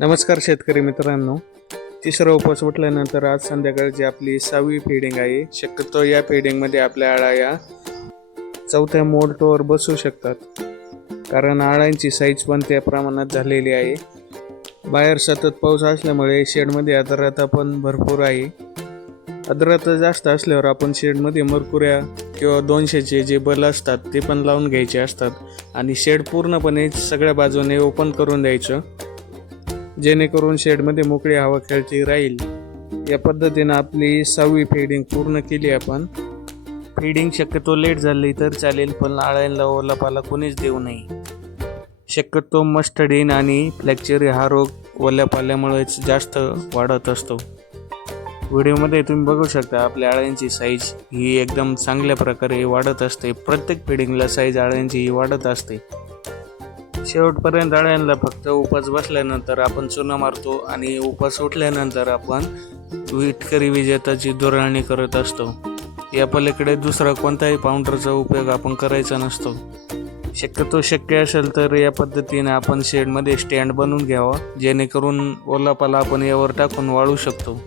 नमस्कार शेतकरी मित्रांनो. तिसरा उपवास उठल्यानंतर आज संध्याकाळची आपली सहावी फिडिंग आहे शक्यतो या फिडिंगमध्ये आपल्या आळा या चौथ्या मोल्टोवर बसू शकतात. कारण आळ्यांची साईज पण त्या प्रमाणात झालेली आहे. बाहेर सतत पाऊस असल्यामुळे शेडमध्ये आदरता पण भरपूर आहे. आदरता जास्त असल्यावर आपण शेडमध्ये मरकुऱ्या किंवा दोनशेचे जे बल असतात ते पण लावून घ्यायचे असतात. आणि शेड पूर्णपणे सगळ्या बाजूने ओपन करून द्यायचं. जेणेकरून शेडमध्ये मोकळी हवा खेळती राहील. या पद्धतीनं आपली सहावी फिडिंग पूर्ण केली आपण. फिडिंग शक्यतो लेट झाली तर चालेल पण आळ्यांना ओला पाला कोणीच देऊ नये. शक्यतो मस्टडीन आणि फ्लॅक्चरी हा रोग ओल्या पाल्यामुळेच जास्त वाढत असतो. व्हिडिओमध्ये तुम्ही बघू शकता आपल्या आळ्यांची साईज ही एकदम चांगल्या प्रकारे वाढत असते. प्रत्येक फिडिंगला साईज आळ्यांची ही वाढत असते. शेवटपर्यंत अळ्यांना फक्त उपास बसल्यानंतर आपण चुना मारतो आणि उपास उठल्यानंतर आपण विटकरी विजेताची दुराळणी करत असतो. या पलीकडे दुसरा कोणताही पाऊंडरचा उपयोग आपण करायचा नसतो. शक्यतो शक्य असेल तर या पद्धतीने आपण शेडमध्ये स्टँड बनवून घ्यावा जेणेकरून ओलापाला आपण यावर टाकून वाळू शकतो.